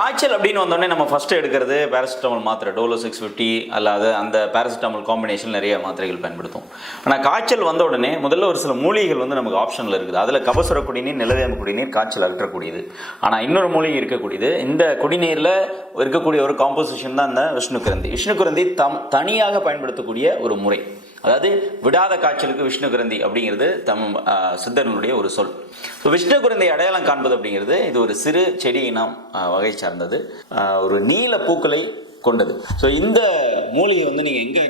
காய்ச்சல் அப்படின்னு வந்தோடனே நம்ம ஃபர்ஸ்ட் எடுக்கிறது பேராசிட்டமால் மாத்திரை டோலோ 650 அல்லாத அந்த பேராசிட்டமால் காம்பினேஷன் நிறைய மாத்திரைகள் பயன்படுத்தும். ஆனால் காய்ச்சல் வந்த உடனே முதல்ல ஒரு சில மூலிகைகள் நமக்கு ஆப்ஷனில் இருக்குது. அதில் கபசுர குடிநீர், நிலவேம்பு குடிநீர் காய்ச்சல் அகற்றக்கூடியது. ஆனால் இன்னொரு மூலிகை இருக்கக்கூடியது, இந்த குடிநீரில் இருக்கக்கூடிய ஒரு காம்போசிஷன் தான் இந்த விஷ்ணுகிரந்தி. விஷ்ணுகிரந்தி தனியாக பயன்படுத்தக்கூடிய ஒரு முறை. அதாவது விடாத காய்ச்சலுக்கு விஷ்ணுகிரந்தி அப்படிங்கிறது சித்தர்களுடைய ஒரு சொல். ஸோ விஷ்ணுகிரந்தி அடையாளம் காண்பது அப்படிங்கிறது இது ஒரு சிறு செடி இனம் வகை சார்ந்தது, ஒரு நீல பூக்களை கொண்டது. ஸோ இந்த மூலிகை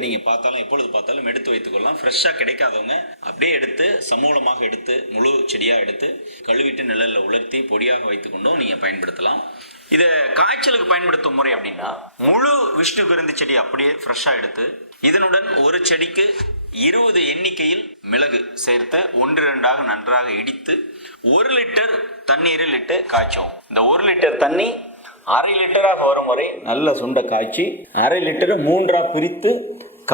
நீங்கள் பார்த்தாலும் எப்பொழுது பார்த்தாலும் எடுத்து வைத்துக்கொள்ளலாம். ஃப்ரெஷ்ஷாக கிடைக்காதவங்க அப்படியே எடுத்து சமூலமாக எடுத்து முழு செடியாக எடுத்து கழுவிட்டு நிழலில் உலர்த்தி பொடியாக வைத்துக்கொண்டும் நீங்கள் பயன்படுத்தலாம். இதை காய்ச்சலுக்கு பயன்படுத்தும் முறை அப்படின்னா, முழு விஷ்ணுகிரந்தி செடி அப்படியே ஃப்ரெஷ்ஷாக எடுத்து இதனுடன் ஒரு செடிக்கு 20 எண்ணிக்கையில் மிளகு சேர்த்த 1-2 நன்றாக இடித்து 1 லிட்டர் தண்ணீரில் இட்டு காய்ச்சோம். இந்த 1 லிட்டர் தண்ணி 1/2 லிட்டராக வரும் வரை நல்ல சுண்ட காய்ச்சி 1/2 லிட்டரை 3ஆக பிரித்து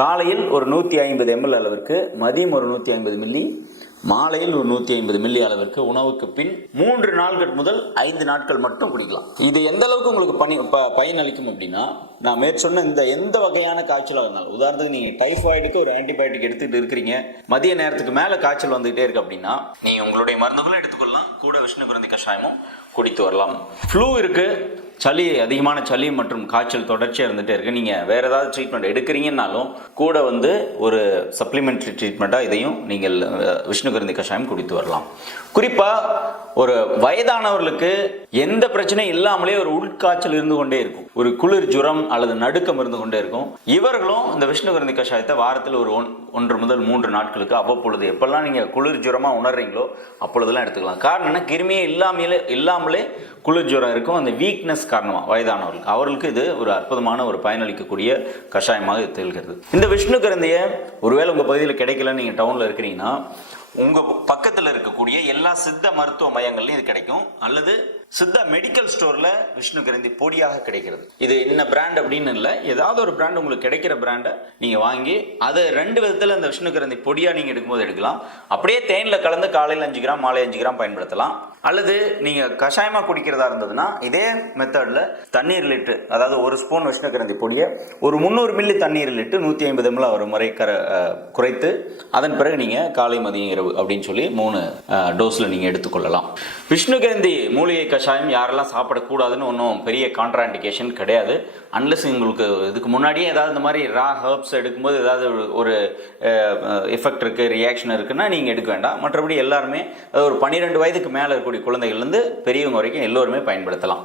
காலையில் ஒரு 150 ml அளவிற்கு, மதியம் ஒரு 150 மில்லி, மாலையில் ஒரு 150 மில்லி அளவிற்கு உணவுக்கு பின் 3 நாட்கள் முதல் 5 நாட்கள் மட்டும் குடிக்கலாம். இது எந்த அளவுக்கு உங்களுக்கு பயன் அளிக்கும் அப்படின்னா, நான் மேற்சொன்ன இந்த எந்த வகையான காய்ச்சலாக இருந்தாலும், உதாரணத்துக்கு நீங்கள் டைஃபாய்டுக்கு ஒரு ஆன்டிபயோட்டிக் எடுத்துகிட்டு இருக்கிறீங்க, மதிய நேரத்துக்கு மேலே காய்ச்சல் வந்துகிட்டே இருக்கு அப்படின்னா நீங்கள் உங்களுடைய மருந்துகளும் எடுத்துக்கொள்ளலாம், கூட விஷ்ணுகிரந்தி கஷாயமும் குடித்து வரலாம். ஃப்ளூ இருக்கு, சளி, அதிகமான சளி மற்றும் காய்ச்சல் தொடர்ச்சியாக இருந்துகிட்டே இருக்குது, நீங்கள் வேறு ஏதாவது ட்ரீட்மெண்ட் எடுக்கிறீங்கன்னாலும் கூட ஒரு சப்ளிமெண்ட்ரி ட்ரீட்மெண்ட்டாக இதையும் நீங்கள் விஷ்ணுகிரந்தி கஷாயம் குடித்து வரலாம். குறிப்பாக ஒரு வயதானவர்களுக்கு எந்த பிரச்சனையும் இல்லாமலே ஒரு உள்காய்ச்சல் இருந்து கொண்டே இருக்கும், ஒரு குளிர் ஜுரம் அல்லது நடுக்கம் இருந்து கொண்டே இருக்கும். இவர்களும் இந்த விஷ்ணுகிரந்தி கஷாயத்தை வாரத்தில் ஒரு 1 முதல் 3 நாட்களுக்கு அவ்வப்பொழுது எப்பெல்லாம் நீங்கள் குளிர் ஜுரமாக உணர்றீங்களோ அப்பொழுதெல்லாம் எடுத்துக்கலாம். காரணம் என்ன, கிருமியே இல்லாமலே குளிர் ஜுரம் இருக்கும். அந்த வீக்னஸ் காரணமாக வயதானவர்களுக்கு அவர்களுக்கு இது ஒரு அற்புதமான ஒரு பயனளிக்கக்கூடிய கஷாயமாக திகழ்கிறது. இந்த விஷ்ணுகிரந்தியை ஒருவேளை உங்கள் பகுதியில் கிடைக்கலன்னு நீங்கள் டவுனில் இருக்கிறீங்கன்னா, உங்கள் பக்கத்தில் இருக்கக்கூடிய எல்லா சித்த மருத்துவ மையங்கள்லையும் இது கிடைக்கும், அல்லது சித்தா மெடிக்கல் ஸ்டோரில் விஷ்ணுகிரந்தி பொடியாக கிடைக்கிறது. இது என்ன பிராண்ட் அப்படின்னு இல்லை, ஏதாவது ஒரு பிராண்ட் உங்களுக்கு கிடைக்கிற பிராண்டை நீங்கள் வாங்கி அதை 2 விதத்தில் இந்த விஷ்ணுகிரந்தி பொடியாக நீங்கள் எடுக்கும்போது எடுக்கலாம். அப்படியே தேனில் கலந்து காலையில் 5 கிராம் மாலை 5 கிராம் பயன்படுத்தலாம். அல்லது நீங்கள் கஷாயமாக குடிக்கிறதா இருந்ததுன்னா இதே மெத்தடில் தண்ணீரில் இட்டு, அதாவது 1 ஸ்பூன் விஷ்ணுகிரந்தி பொடியை ஒரு 300 மில்லி தண்ணீரில் இட்டு 150 ml ஒரு முறை குறைத்து அதன் பிறகு நீங்கள் காலை மதியம் இரவு அப்படின்னு சொல்லி 3 டோஸில் நீங்கள் எடுத்துக்கொள்ளலாம். விஷ்ணுகிரந்தி மூலிகை கஷாயம் யாரெல்லாம் சாப்பிடக்கூடாதுன்னு ஒன்றும் பெரிய கான்ட்ராண்டிகேஷன் கிடையாது. அன்லஸ் உங்களுக்கு இதுக்கு முன்னாடியே ஏதாவது இந்த மாதிரி ரா ஹர்ப்ஸ் எடுக்கும்போது ஏதாவது ஒரு எஃபெக்ட் இருக்குது, ரியாக்ஷன் இருக்குன்னா நீங்கள் எடுக்க வேண்டாம். மற்றபடி எல்லாருமே ஒரு 12 வயதுக்கு மேலே இருக்கக்கூடிய குழந்தைகள்லேருந்து பெரியவங்க வரைக்கும் எல்லோருமே பயன்படுத்தலாம்.